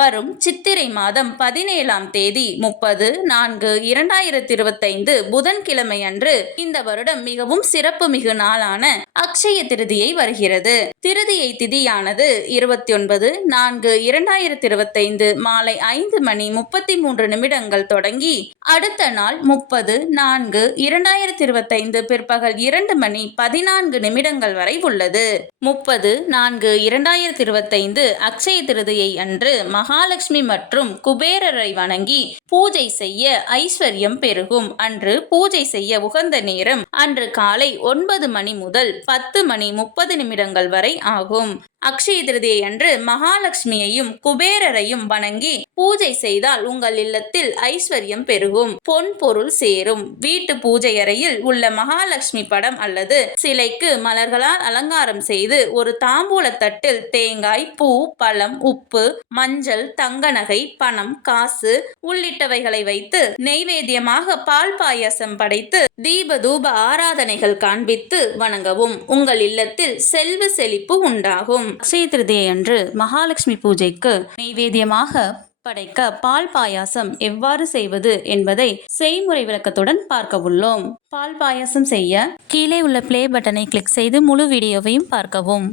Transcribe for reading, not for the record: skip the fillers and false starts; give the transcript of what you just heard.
வரும் சித்திரை மாதம் 17ஆம் தேதி 30/4/2025 புதன்கிழமை அன்று இந்த வருடம் மிகவும் சிறப்புமிகு நாளான அக்ஷய திருதியை வருகிறது. திருதியை திதியானது 29/4/2025 மாலை 5:33 தொடங்கி அடுத்த நாள் 30/4/2025 பிற்பகல் 2:14 வரை உள்ளது. 30/4/2025 அக்ஷய திருதியை அன்று மகாலட்சுமி மற்றும் குபேரரை வணங்கி பூஜை செய்ய ஐஸ்வர்யம் பெருகும். அன்று பூஜை செய்ய உகந்த நேரம் அன்று காலை 9 மணி முதல் 10:30 வரை ஆகும். அக்ஷய திருதியை அன்று மகாலட்சுமியையும் குபேரரையும் வணங்கி பூஜை செய்தால் உங்கள் இல்லத்தில் ஐஸ்வர்யம் பெருகும், பொன் பொருள் சேரும். வீட்டு பூஜை அறையில் உள்ள மகாலட்சுமி படம் அல்லது சிலைக்கு மலர்களால் அலங்காரம் செய்து ஒரு தாம்பூல தட்டில் தேங்காய், பூ, பழம், உப்பு, மஞ்சள், தங்க நகை, பணம், காசு உள்ளிட்டவைகளை வைத்து நெய்வேத்தியமாக பால் பாயாசம் படைத்து தீப தூப ஆராதனைகள் காண்பித்து வணங்கவும். உங்கள் இல்லத்தில் செல்வ செழிப்பு உண்டாகும். அக்ஷய திருதியை அன்று மகாலட்சுமி பூஜைக்கு நெய்வேத்தியமாக படைக்க பால் பாயாசம் எவ்வாறு செய்வது என்பதை செய்முறை விளக்கத்துடன் பார்க்க உள்ளோம். பால் பாயாசம் செய்ய கீழே உள்ள பிளே பட்டனை கிளிக் செய்து முழு வீடியோவையும் பார்க்கவும்.